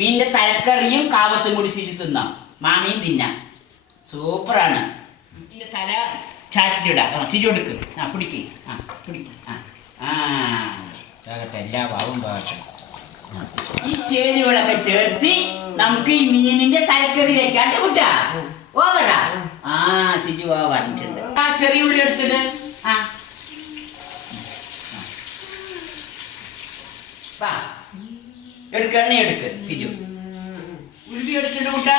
മീനിന്റെ തലക്കറിയും കാവത്തും കൂടി ശുചി തിന്നാം. മാമീൻ തിന്നാം. സൂപ്പറാണ്. മീനിന്റെ തല ചാറ്റിലിടാം ആ ശുചി കൊടുക്ക് ആ പിടിക്ക്. ആ പിടിക്ക്. ആ ആ. ആകട്ടെ എല്ലാ ഭാവം പാകട്ടെ ഈ ചേരുവകളൊക്കെ ചേർത്ത് നമുക്ക് ഈ മീനിന്റെ തലക്കറി വെക്കാട്ടെ കുട്ടാ ഓവറാ. ആ ശുചി പറഞ്ഞിട്ടുണ്ട്. ആ ചെറിയ ഉള്ളി എടുത്തിട്ട് ആ വാ എടുക്ക എണ്ണ എടുക്ക് സിജു. ഉരുപ്പി എടുത്തിട്ട് കൂട്ടാ.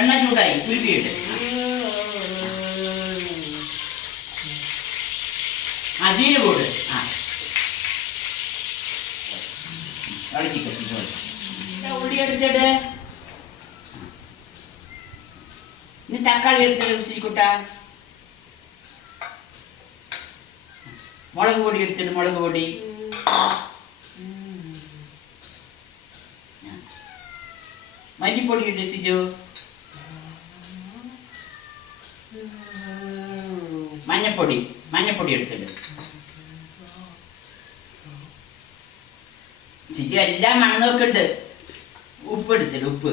എണ്ണ ചൂടായി ഉരുപ്പി ഇട്ട് അതിന് കൂട്. ആ. അടക്കിക്ക സിജു ഉള്ളി എടുത്തിട്ട്. ഇനി തക്കാളി എടുത്തിട്ട് സിജിക്കുട്ട മുളക് പൊടി എടുത്തിട്ട് മുളക് പൊടി. മല്ലിപ്പൊടി സിജു മഞ്ഞപ്പൊടി മഞ്ഞപ്പൊടി എടുത്തിട്ട്. ചിരി എല്ലാം മണം നോക്കുന്നുണ്ട് ഉപ്പ് എടുത്തിട്ട് ഉപ്പ്.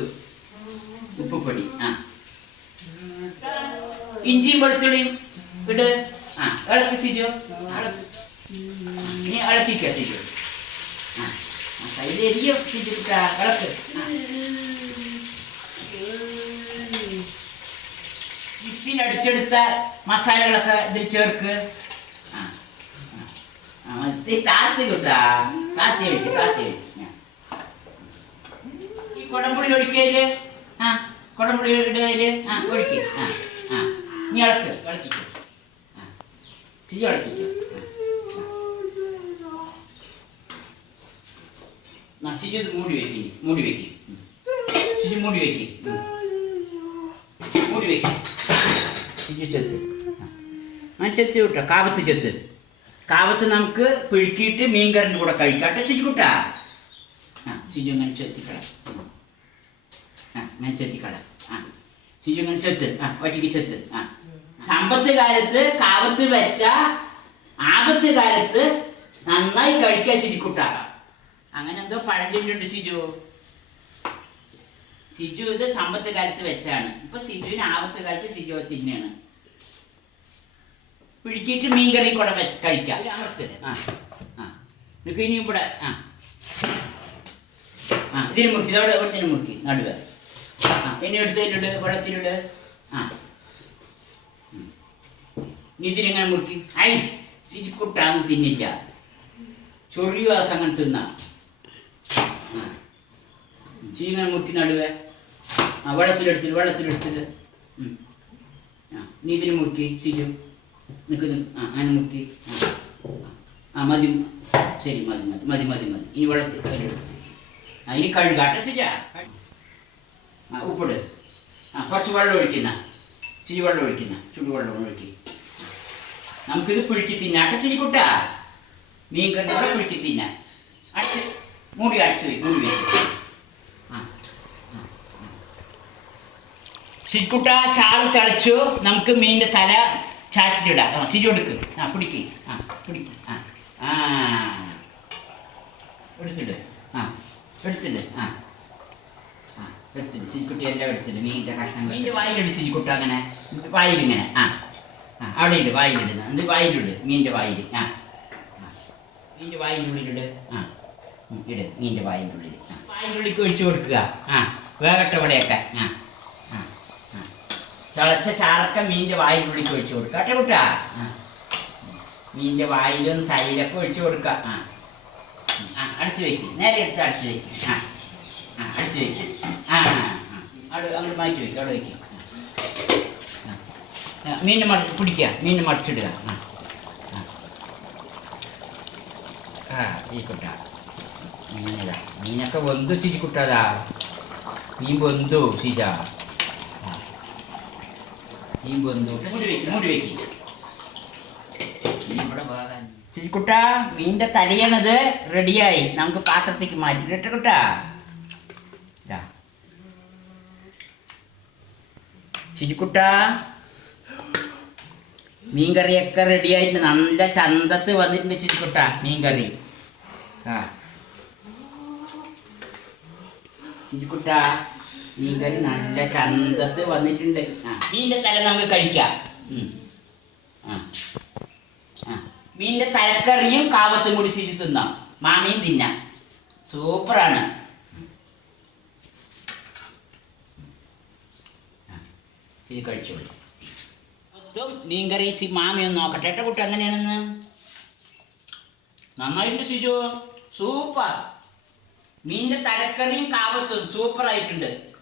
ഉപ്പ് പൊടി ആ. ഇഞ്ചിയും വെളുത്തുള്ളിയും ഇട്. ആ ഇളക്കി സിജു. ഇനി ഇളക്കിക്ക സിജു. ആ. ആ, എരിയ ഇളക്ക് ആ. മിക്സിയിൽ അടിച്ചെടുത്ത മസാലകളൊക്കെ ഇതിൽ ചേർക്ക്. താത്തി കിട്ടാ താത്തി ഒഴിക്ക് താത്തി ഒഴിക്ക്. ഈ കുടംപുളി ഒഴിക്കയിൽ ആ കുടംപുളി ഇടയിൽ ആ ഒഴിക്കും. ആ ആ. ഇളക്ക് ഇളക്കിക്ക്. ആ. ചിരി ഇളക്കിക്ക് ആ, ആ. ആ ശിജു ഇത് മൂടി വെക്കി മൂടി വെക്കി. ശിജു മൂടി വെക്കി. മൂടി വെക്കി. ശിജു ചെത്ത്. ആ. ചെത്ത് വിട്ടോ? കാവത്ത് ചെത്ത്. കാവത്ത് നമുക്ക് പിഴുക്കിയിട്ട് മീൻ കറിന്റെ കൂടെ കഴിക്കാട്ടെ ശിജു കുട്ടാ ആ ശിജു അങ്ങനെ ചെത്തിക്കട ആ അങ്ങനെ ചെത്തിക്കട ആ. ശിജു അങ്ങനെ ചെത്ത്. ആ ഒറ്റയ്ക്ക് ചെത്ത്. ആ. സമ്പത്ത് കാലത്ത് കാവത്ത് വെച്ച ആപത്ത് കാലത്ത് നന്നായി കഴിക്കാൻ ശിജുക്കുട്ടാ അങ്ങനെ എന്തോ പഴഞ്ചൊല്ലുണ്ട് ശിജു സിജു ഇത് സമ്പത്ത് കാലത്ത് വെച്ചാണ്. ഇപ്പൊ ഷിജുവിന് ആപത്ത് കാലത്ത് സിജു തിന്നെയാണ് പിടിക്കിട്ട് മീൻകറി കൂടെ കഴിക്കാം. ആ ആ. നിനക്ക് ഇവിടെ ആ. ആ ഇതിന് മുറുക്കി. ഇതവിടെ ഇവിടത്തിന് മുറുക്കി. നടുവ. ആ ഇനി എടുത്തതിലിട് വെള്ളത്തിലിട് ആ. ഇതിന് ഇനി മുറുക്കി? ഐ സിജു കുട്ടാന്ന് തിന്നില്ല. ചൊറിയോ അതൊക്കെ അങ്ങനെ തിന്നാം. ചീങ്ങനെ മുക്കി നടുവേ. ആ വെള്ളത്തിലെടുത്തിട്ട് വെള്ളത്തിലെടുത്തിട്ട്. ആ നീ ഇതിന് മുക്കി ശരി നിൽക്ക് ആ മുക്കി ആ മതി. ശരി മതി മതി മതി മതി മതി. ഇനി വെള്ളത്തിൽ ആ ഇനി കഴുകാട്ടെ ശരി ആ ഉപ്പിട്. ആ കുറച്ച് വെള്ളം ഒഴിക്കുന്ന ചിരി വെള്ളം ഒഴിക്കുന്ന ചുടുവെള്ളം ഒഴിക്കി. നമുക്കിത് പിഴുക്കി തിന്നാട്ടെ ശരി കുട്ടാ. മീൻ കറി പുഴുക്കി തിന്നാൻ അടച്ച് മൂടി അടിച്ചു മൂടി ശിക്കുട്ട ചാറ് തളിച്ചു നമുക്ക് മീനിന്റെ തല ചാറ്റിലിടാം ആ ശരി കൊടുക്ക് ആ പിടിക്ക്. ആ പിടിക്ക്. ആ ആ. എടുത്തിട്ട്. ആ എടുത്തിട്ട്. ആ ആ എടുത്തിട്ട്. ശിക്കുട്ടി എല്ലാം എടുത്തിട്ട്. മീനിന്റെ കഷ്ണം മീന്റെ വായിലിട് ശിക്കുട്ട അങ്ങനെ. വായിലിങ്ങനെ. ആ ആ അവിടെ ഇട് വായിലിടുന്ന. എന്ത് വായിലിട്. മീനിന്റെ വായിൽ. ആ ആ. വായിലുള്ളിലിട്. ആ. ഇട് നീന്റെ വായിന്റെ ഉള്ളിൽ ആ വായിന്റെ ഉള്ളിലേക്ക് ഒഴിച്ചു കൊടുക്കുക. ആ വേഗട്ടെ ഇവിടെയൊക്കെ. ആ ആ ആ. തിളച്ച ചാറക്ക മീന്റെ വായിന്റെ ഉള്ളിലേക്ക് ഒഴിച്ചു കൊടുക്കുക. കേട്ടോ കുട്ടാ ആ. മീനിന്റെ വായിലും തൈലൊക്കെ ഒഴിച്ചു കൊടുക്കുക. ആ. ആ അടിച്ചു വയ്ക്കും. നേരെ എടുത്ത് അടിച്ചു വയ്ക്കും. ആ ആ അടിച്ചു വയ്ക്കും. ആ ആ ആ. അവിടെ അങ്ങോട്ട് മാറ്റി വയ്ക്കും. അവിടെ വെക്ക് ആ. ആ, മീനിനെ ആ പിടിക്കുക. മീനിനെ ആ ആ. ആ ആ ചീക്കുട്ട മീനിതാ മീനൊക്കെ വെന്തു കുട്ടാതാ. മീൻ വെന്തു ശിജ മീൻ വെന്തു. ചിരിക്കുട്ട മീനിന്റെ തലയാണിത് റെഡിയായി. നമുക്ക് പാത്രത്തേക്ക് മാറ്റി. ഇട്ടുകുട്ടാ കുട്ടാ ചിരിക്കുട്ട മീൻകറിയൊക്കെ റെഡി ആയിട്ട് നല്ല ചന്തത്ത് വന്നിട്ടുണ്ട് ചിരിക്കുട്ട മീൻകറി. ആ. ചിഞ്ചുക്കുട്ട മീൻകറി നല്ല ചന്തത്ത് വന്നിട്ടുണ്ട്. ആ തല നമുക്ക് കഴിക്കാം. ആ ആ. മീനിന്റെ തലക്കറിയും കാവത്തും കൂടി ശുചി തിന്നാം. മാമിയും തിന്നാം. സൂപ്പറാണ്. ഇത് കഴിച്ചോളൂ. മൊത്തം മീൻകറി സി മാമിയൊന്ന് നോക്കട്ടെ. ഏട്ട കുട്ടി എങ്ങനെയാണെന്ന്? നന്നായിട്ടുണ്ട് സിജു. സൂപ്പർ. മീനിന്റെ തലക്കറിയും കാവത്തും. സൂപ്പർ ആയിട്ടുണ്ട്